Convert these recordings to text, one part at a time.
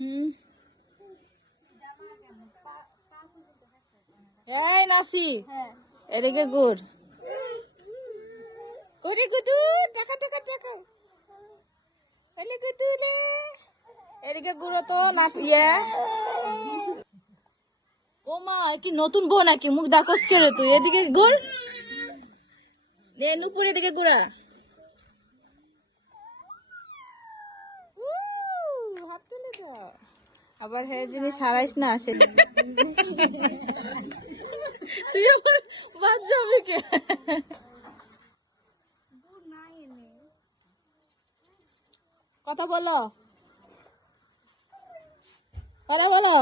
হুম এই নাসি এদিকে গুড় করে গুদু টাকা টাকা টাকা এলে গুদু রে এদিকে গুড়ো তো না ইয়ে ও মা কি নতুন বউ নাকি মুখ ডাকস করে তুই এদিকে গুড় নুপুর এদিকে গুড়া হাত তুলে দাও আবার হে জিনিস হারাইস না আসে তুই বাদ যাবে কে কথা বলো কথা বলো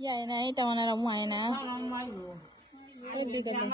Vậy này tao là đồng mày nè. Em đi cái này.